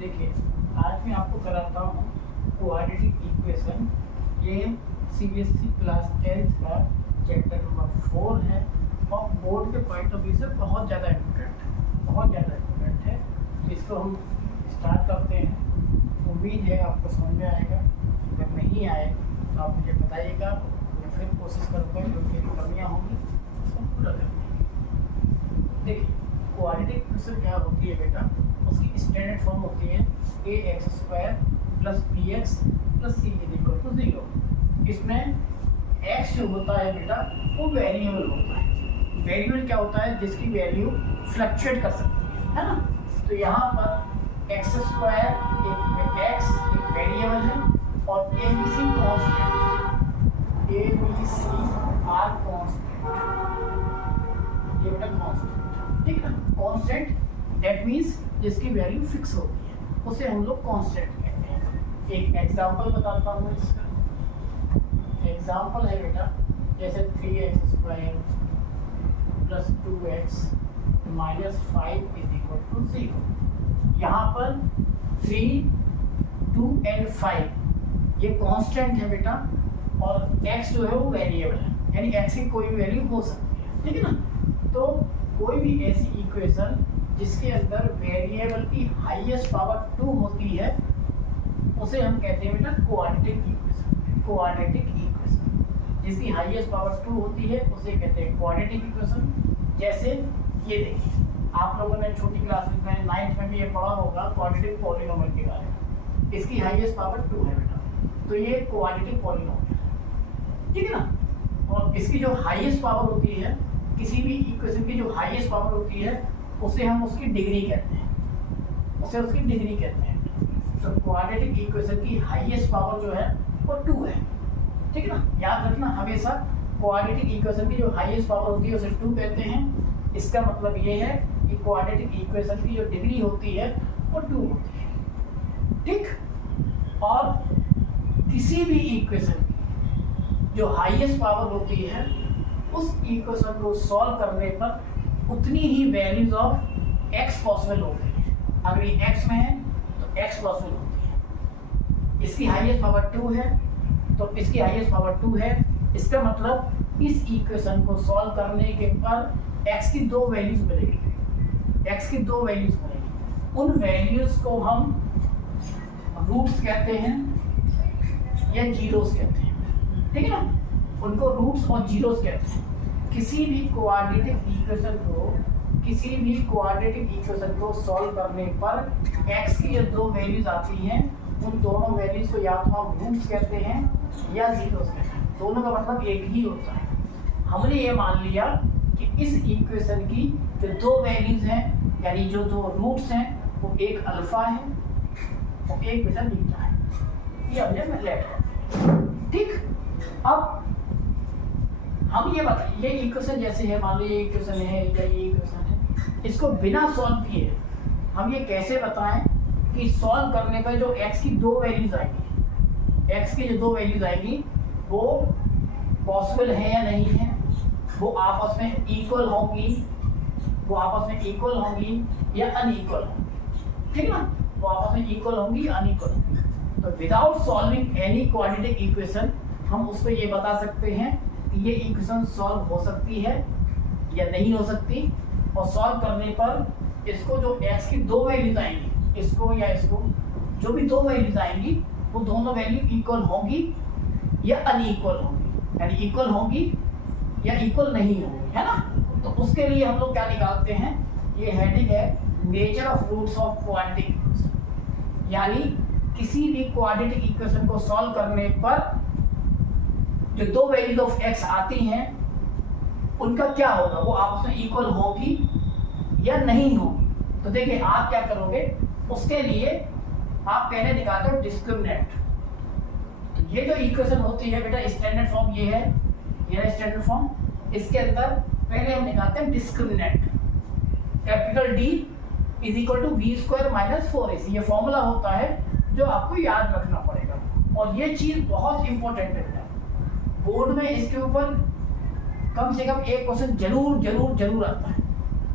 देखिए, आज मैं आपको कराता हूँ क्वाड्रेटिक इक्वेशन। ये सीबीएसई क्लास 10th का चैप्टर नंबर 4 है और बोर्ड के पॉइंट ऑफ व्यू से बहुत ज़्यादा इम्पोर्टेंट है। तो इसको हम स्टार्ट करते हैं। उम्मीद है आपको समझ में आएगा। अगर नहीं आए तो आप मुझे बताइएगा, मैं फिर कोशिश करूँगा जो मेरी कमियाँ होंगी उसको पूरा करने की। देखिए, क्वाड्रेटिक इक्वेशन क्या होती है बेटा, उसकी स्टैंडर्ड फॉर्म होती है ax² + bx + c = 0। इसमें x जो होता है बेटा वो वेरिएबल होता है। वेरिएबल क्या होता है, जिसकी वैल्यू फ्लक्चुएट कर सकती है ना। तो यहाँ पर x² एक वेरिएबल है और abc constant, abc are constant, ये बेटा कांस्टेंट, ठीक है ना। कांस्टेंट दैट मीन्स जिसकी वैल्यू फिक्स होती है उसे हम लोग कांस्टेंट कहते हैं। एक एग्जांपल बताता हूँ इसका। एग्जांपल है बेटा, जैसे 3x² + 2x - 5 = 0। यहाँ पर 3, 2 and 5 ये कांस्टेंट है बेटा और x जो है वो वेरिएबल है, यानी x की कोई वैल्यू हो सकती है, ठीक है ना। तो कोई भी ऐसी इक्वेशन जिसके अंदर वेरिएबल की हाईएस्ट पावर 2 होती है उसे हम कहते हैं बेटा क्वाड्रेटिक इक्वेशन। क्वाड्रेटिक इक्वेशन जिसकी हाईएस्ट पावर 2 होती है उसे कहते हैं क्वाड्रेटिक इक्वेशन। जैसे ये देखिए, आप लोगों ने छोटी क्लासेस में 9th में भी ये पढ़ा होगा क्वाड्रेटिक पॉलिनोमियल के बारे में। इसकी हाईएस्ट पावर 2 है बेटा, तो ये क्वाड्रेटिक पॉलिनोमियल है, ठीक है ना। और इसकी जो हाईएस्ट पावर होती है, किसी भी इक्वेशन की जो हाईएस्ट पावर होती है उसे हम उसकी डिग्री कहते हैं, तो क्वाड्रेटिक इक्वेशन की हाईएस्ट पावर जो है वो 2 है, ठीक है ना। याद रखना हमेशा, क्वाड्रेटिक इक्वेशन की जो हाईएस्ट पावर होती है उसे 2 कहते हैं। इसका मतलब ये है कि क्वाड्रेटिक इक्वेशन की जो डिग्री होती है वो 2 होती है, ठीक। और किसी भी इक्वेशन की जो हाईएस्ट पावर होती है उस इक्वेशन को सॉल्व करने पर उतनी ही वैल्यूज ऑफ x पॉसिबल होती है। अगर ये x में है तो x पॉसिबल होती है। इसकी हाईएस्ट पावर 2 है तो इसकी हाईएस्ट पावर 2 है। इसका मतलब इस इक्वेशन को सॉल्व करने के पर x की 2 वैल्यूज मिलेगी, उन वैल्यूज को हम रूट्स कहते हैं या जीरोस कहते हैं, ठीक है ना। उनको रूट्स और जीरोस कहते हैं। किसी भी क्वाड्रेटिक इक्वेशन को सॉल्व करने पर x की जो 2 वैल्यूज आती हैं उन दोनों वैल्यूज को या तो हम रूट्स कहते हैं या जीरोस कहते हैं। दोनों का मतलब एक ही होता है। हमने ये मान लिया कि इस इक्वेशन की जो 2 वैल्यूज हैं, यानी जो 2 रूट्स हैं, वो एक अल्फा है और एक बेटा बीटा है। ये हमने लेट कर, ठीक। अब हम ये बताइए, ये इक्वेशन जैसे है, मान लो ये इक्वेशन है या ये इक्वेशन है, इसको बिना सॉल्व किए हम ये कैसे बताएं कि सॉल्व करने पर जो x की 2 वैल्यूज आएगी, वो पॉसिबल है या नहीं है, वो आपस में इक्वल होंगी या अनइक्वल होंगी, ठीक है ना। वो आपस में इक्वल होंगी या अनइक्वल होंगी। तो without solving any quadratic equation हम उसको ये बता सकते हैं कि ये इक्वेशन सॉल्व हो सकती है या नहीं हो सकती। और सॉल्व करने पर इसको जो x की 2 वैल्यूज आएंगी, इसको या इसको, जो भी 2 वैल्यूज आएंगी वो दोनों वैल्यू इक्वल होंगी या अनइक्वल होंगी, यानी इक्वल होंगी या इक्वल नहीं होंगी, है ना। तो उसके लिए हम लोग क्या निकालते हैं, ये हेडिंग है nature of roots of quadratic equation. यानी किसी भी क्वाड्रेटिक इक्वेशन को सॉल्व करने पर जो 2 वैल्यूज ऑफ x आती हैं उनका क्या होगा, वो आपस में इक्वल होगी या नहीं होगी। तो देखिए, आप क्या करोगे, उसके लिए आप पहले निकालते हो डिस्क्रिमिनेंट। तो ये जो इक्वेशन होती है बेटा, स्टैंडर्ड फॉर्म ये है स्टैंडर्ड फॉर्म। इसके अंदर पहले हम निकालते हैं discriminant. Capital D = v² - 4ac ये फॉर्मूला होता है जो आपको याद रखना पड़ेगा। और ये चीज बहुत इंपॉर्टेंट है बेटा, बोर्ड में इसके ऊपर कम से कम एक क्वेश्चन जरूर आता है,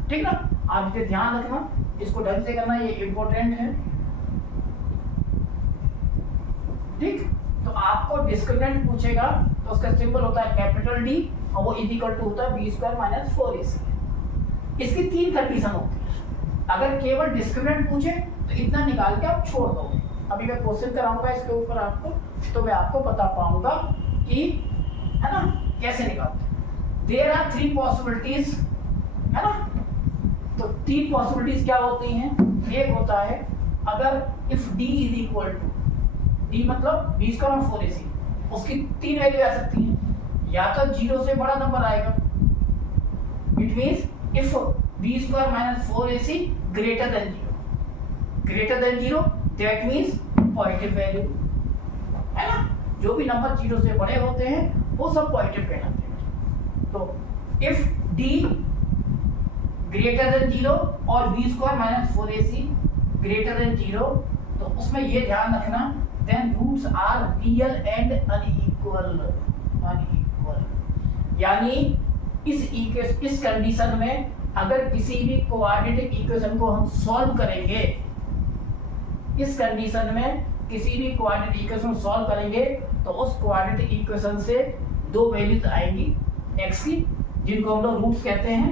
ठीक ना। आप इसे ध्यान रखना, इसको ढंग से करना, ये इम्पोर्टेंट है। ठीक। तो आपको डिस्क्रिमिनेंट पूछेगा तो उसका सिंबल होता है कैपिटल डी और वो इज इक्वल टू होता है बी स्क्वायर माइनस 4ac। इसकी 3 कंडीशन होती है। अगर केवल डिस्क्रिमिनेंट पूछे तो इतना निकाल के आप छोड़ दोगे। अभी मैं क्वेश्चन कराऊंगा इसके ऊपर आपको, तो मैं आपको बता पाऊंगा कि है ना कैसे निकालते। देयर आर 3 पॉसिबिलिटीज, है ना। तो 3 पॉसिबिलिटीज क्या होती हैं। एक होता है अगर if D is equal to, D मतलब बी स्क्वायर और 4ac, उसकी 3 वैल्यू आ सकती हैं। या तो 0 से बड़ा नंबर आएगा, it means if B square minus 4ac greater than 0, greater than 0 that means positive value, है ना। जो भी नंबर 0 से बड़े होते हैं वो सब पॉजिटिव कहलाते हैं। तो इफ डी ग्रेटर देन 0 और B square minus 4ac greater than 0, तो उसमें ये ध्यान रखना then roots are real and unequal, यानी इस कंडीशन में अगर किसी भी क्वाड्रेटिक इक्वेशन को हम सॉल्व करेंगे, इस कंडीशन में किसी भी क्वाड्रेटिक इक्वेशन को सॉल्व करेंगे तो उस क्वाड्रेटिक इक्वेशन से 2 वैल्यूज आएंगी x की, जिनको हम लोग रूट्स कहते हैं।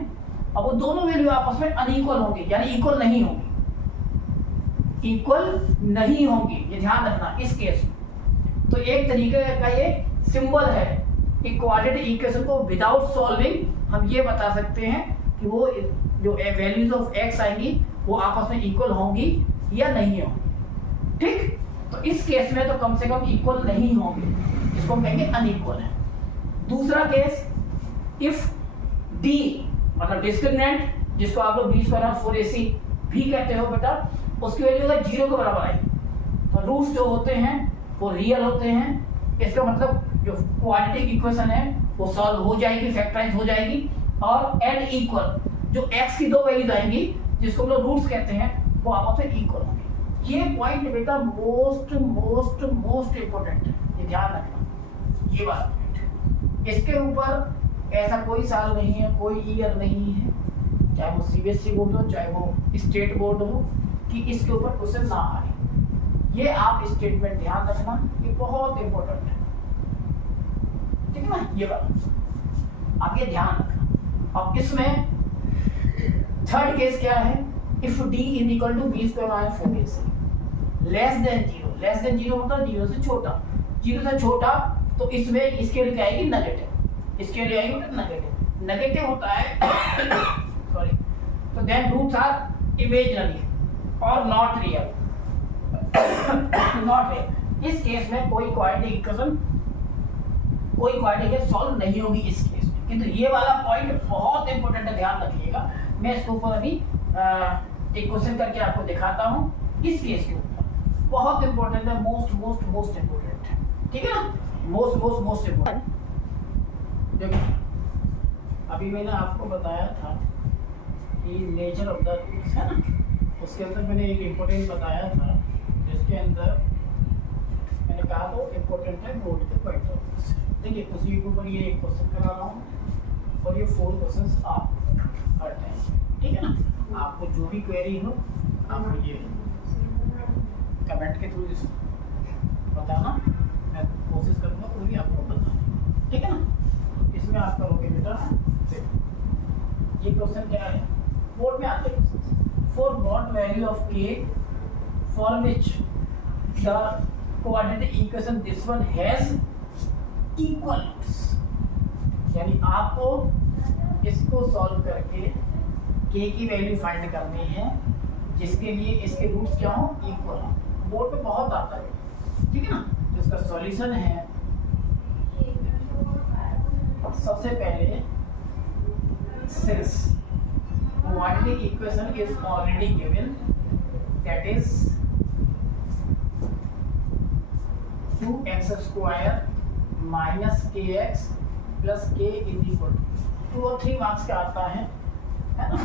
अब वो दोनों वैल्यू आपस में अनइक्वल होंगी, यानी इक्वल नहीं होंगी, इक्वल नहीं होंगी, ये ध्यान रखना इस केस में। तो एक तरीके का ये सिंबल है कि क्वाड्रेटिक इक्वेशन को विदाउट सॉल्विंग हम ये बता सकते हैं कि वो जो वैल्यूज ऑफ x आएंगी वो आपस में इक्वल होंगी या नहीं होंगी, ठीक। तो इस केस में तो कम से कम इक्वल नहीं होंगे, इसको हम कहेंगे अनइक्वल है। दूसरा केस, इफ d मतलब डिस्क्रिमिनेंट, जिसको आप लोग बी स्क्वायर और 4ac भी कहते हो बेटा, उसकी वैल्यू अगर 0 के बराबर आई तो रूट्स जो होते हैं वो रियल होते हैं। इसका मतलब जो क्वाड्रेटिक इक्वेशन है वो सॉल्व हो जाएगी, फैक्टराइज हो जाएगी, और एन इक्वल जो x की 2 वैल्यूज आएंगी जिसको हम लोग रूट्स कहते हैं वो आपस में इक्वल होंगे। ये पॉइंट बेटा मोस्ट मोस्ट मोस्ट इंपोर्टेंट है, ये ध्यान रखना ये वाला पॉइंट। इसके ऊपर ऐसा कोई साल नहीं है, कोई ईयर नहीं है, चाहे वो CBSE बोर्ड हो चाहे वो स्टेट बोर्ड हो, कि इसके ऊपर क्वेश्चन ना आए। ये आप स्टेटमेंट ध्यान रखना, ये बहुत इंपॉर्टेंट है, ठीक है ना। ये बात आगे ध्यान रखना। अब इसमें थर्ड केस क्या है, if d is equal to B square minus 4ac less than 0, less than 0 मतलब 0 से छोटा, 0 से छोटा, तो इसमें इसके लिए क्या आएगी नेगेटिव, इसके लिए आएगी नेगेटिव, नेगेटिव होता है सॉरी। तो देन रूट्स आर इमेजिनरी और नॉट रियल, नॉट रियल। इस केस में कोई क्वाड्रेटिक इक्वेशन सॉल्व नहीं होगी इस केस में। किंतु ये वाला पॉइंट बहुत इंपॉर्टेंट है, ध्यान रखिएगा। मैं इसके ऊपर अभी एक क्वेश्चन करके आपको दिखाता हूँ इस केस के ऊपर, बहुत इंपॉर्टेंट है, मोस्ट मोस्ट मोस्ट इंपॉर्टेंट है, ठीक है ना, मोस्ट मोस्ट मोस्ट इंपॉर्टेंट। देखिए अभी मैंने आपको बताया था कि नेचर ऑफ द रूट्स है ना, उसके अंदर मैंने एक इम्पोर्टेंट बताया था जिसके अंदर मैंने कहा तो इम्पोर्टेंट है बोर्ड के पॉइंट ऑफ व्यू से। देखिए उसी के ऊपर ये एक क्वेश्चन करा रहा हूँ और ये 4 क्वेश्चंस आप हर टाइम, ठीक है ना। आपको जो भी क्वेरी हो आप ये कमेंट के थ्रू बताना, मैं कोशिश करूँगा वो भी आपको बताना, ठीक है ना। इसमें आप करोगे बेटा, ये क्वेश्चन क्या है, बोर्ड में आते हैं for what value of k for which the quadratic equation this one has equal roots, यानी आपको इसको सॉल्व करके k की वैल्यू फाइंड करनी है जिसके लिए इसके रूट्स क्या हो, इक्वल हो। बोर्ड पे बहुत आता है, ठीक है ना। जिसका सॉल्यूशन है, सबसे पहले since quadratic equation is already given, that is 2x square minus kx plus k is equal to 2 और 3 मार्क्स का आता है ना,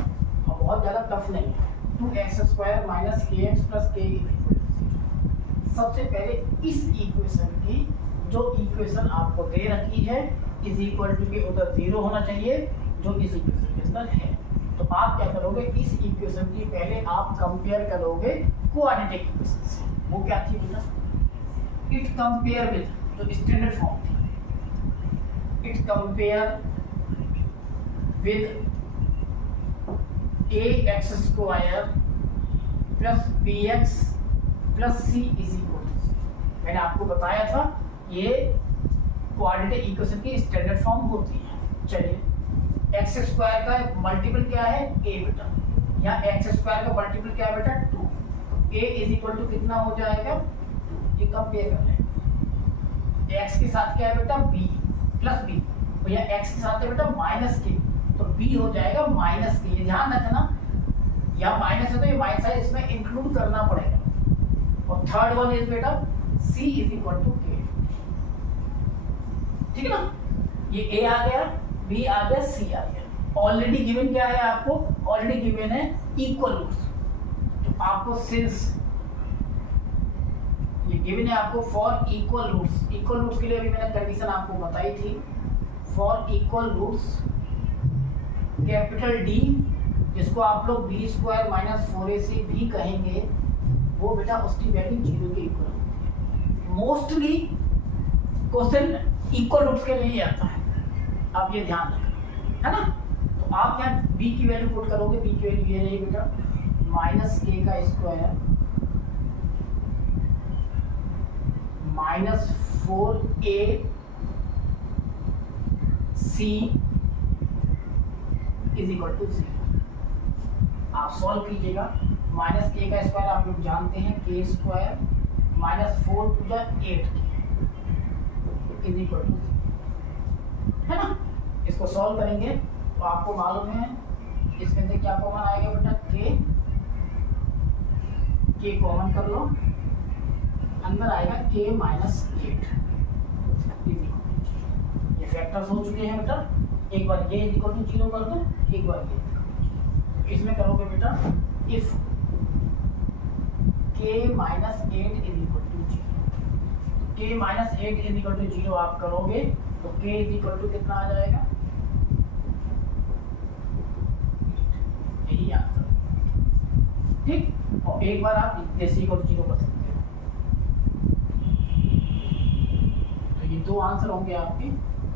और बहुत ज़्यादा टफ नहीं है। 2x square minus kx plus k is equal to 0। सबसे पहले इस इक्वेशन की जो इक्वेशन आपको दे रखी है इज इक्वल टू के उधर 0 होना चाहिए जो इस इक्वेशन के अंदर है। तो आप क्या करोगे, इस इक्वेशन की पहले आप कंपेयर करोगे क्वाड्रेटिक इक्वेशन से। वो क्या थी बेटा, इट कंपेयर विद, जो स्टैंडर्ड फॉर्म थी, it compare with ax square plus bx plus c is equal to c। मैंने आपको बताया था ये क्वाड्रेटिक इक्वेशन की स्टैंडर्ड फॉर्म होती है। चलिए एक्स स्क्वायर का मल्टीपल क्या है a बेटा, यहाँ एक्स स्क्वायर का मल्टीपल क्या है बेटा 2, तो a इज इक्वल टू कितना हो जाएगा 2। ये कंपेयर कर रहे हैं, x के साथ क्या है बेटा b प्लस b, भैया x के साथ है बेटा माइनस k, तो b हो जाएगा माइनस के। ये ध्यान रखना, यहाँ माइनस है तो ये माइनस है, इसमें इंक्लूड करना पड़ेगा। और थर्ड वन इज बेटा c is equal to k, ठीक है ना। ये a आ गया, b आ गया, c आ गया। ऑलरेडी गिवन क्या है आपको, ऑलरेडी गिवन है इक्वल रूट्स, तो आपको सिंस ये गिवन है आपको for equal roots, equal roots के लिए अभी मैंने कंडीशन आपको बताई थी, for equal roots capital D, जिसको आप लोग b स्क्वायर माइनस 4ac भी कहेंगे, वो बेटा उसकी वैल्यू 0 के इक्वल होती है। मोस्टली क्वेश्चन इक्वल रूट्स के लिए ही आता है, आप ये ध्यान रखना, है ना। तो आप यहाँ b की वैल्यू पुट करोगे, b की वैल्यू ये रहेगी बेटा माइनस k का square minus 4ac is equal to 0। आप सॉल्व कीजिएगा, माइनस के का स्क्वायर आप लोग जानते हैं के स्क्वायर माइनस 4 टू जा 8 इज इक्वल टू, है ना। इसको सॉल्व करेंगे तो आपको मालूम है इसमें से क्या कॉमन आएगा बेटा के कॉमन कर लो, अंदर आएगा के माइनस 8। ये फैक्टर्स हो चुके हैं बेटा, एक बार ये इक्वल टू 0 कर दो, एक बार ये इसमें करोगे बेटा if k minus 8 is equal to 0, k minus 8 is equal to 0 आप करोगे तो k इज इक्वल टू कितना आ जाएगा, यही आंसर, ठीक। और एक बार आप जैसे इक्वल टू 0 कर सकते हो, तो ये दो आंसर होंगे आपके,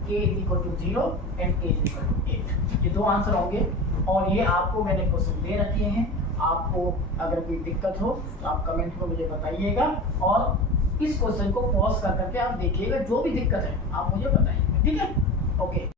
k is equal to 0 and k is equal to 8, ये दो आंसर होंगे। और ये आपको मैंने क्वेश्चन दे रखे हैं, आपको अगर कोई दिक्कत हो तो आप कमेंट में मुझे बताइएगा, और इस क्वेश्चन को पॉज कर करके आप देखिएगा, जो भी दिक्कत है आप मुझे बताइएगा, ठीक है, ओके।